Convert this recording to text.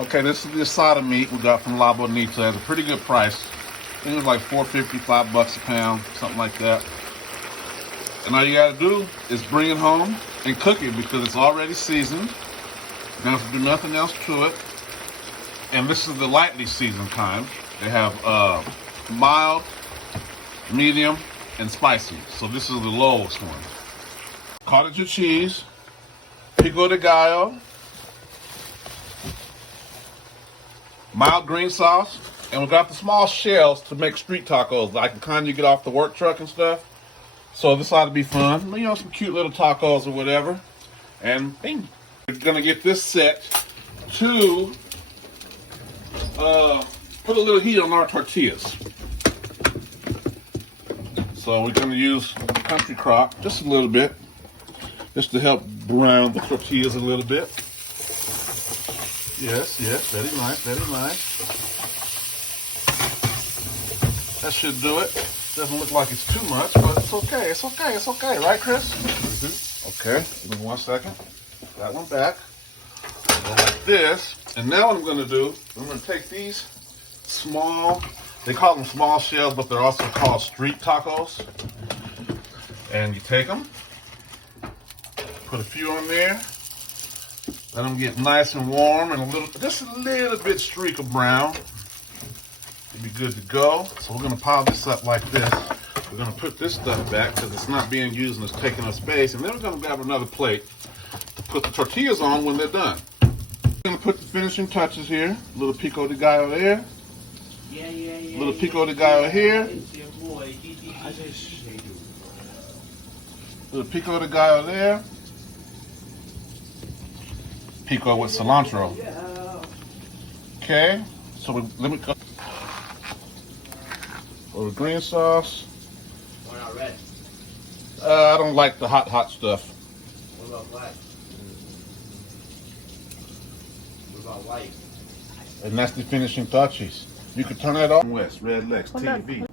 Okay, this is the asada meat we got from La Bonita at a pretty good price. I think it was like $4.50, $5 a pound, something like that. And all you gotta do is bring it home and cook it because it's already seasoned. You don't have to do nothing else to it. And this is the lightly seasoned kind. They have mild, medium, and spicy. So this is the lowest one. Cottage cheese, pico de gallo, mild green sauce, and we got the small shells to make street tacos, like the kind you get off the work truck and stuff. So this ought to be fun. You know, some cute little tacos or whatever. And bing. We're gonna get this set to put a little heat on our tortillas. So we're gonna use country crock just a little bit, just to help brown the tortillas a little bit. Yes, very nice, very nice. That should do it. Doesn't look like it's too much, but it's okay, it's okay, it's okay, right, Chris? Mm-hmm. Okay, give me 1 second. That one back. Go like this. And now what I'm gonna do, I'm gonna take these small, they call them small shells, but they're also called street tacos. And you take them, put a few on there, let them get nice and warm and just a little bit streak of brown. You'll be good to go. So we're gonna pile this up like this. We're gonna put this stuff back because it's not being used and it's taking up space. And then we're gonna grab another plate to put the tortillas on when they're done. We're gonna put the finishing touches here. A little pico de gallo there. A little pico de gallo here. A little pico de gallo there. Pico with cilantro. Okay, so let me cut. A little green sauce. Why not red? I don't like the hot stuff. What about black? What about white? And that's the finishing touches. You can turn that off. West Red Lex TV.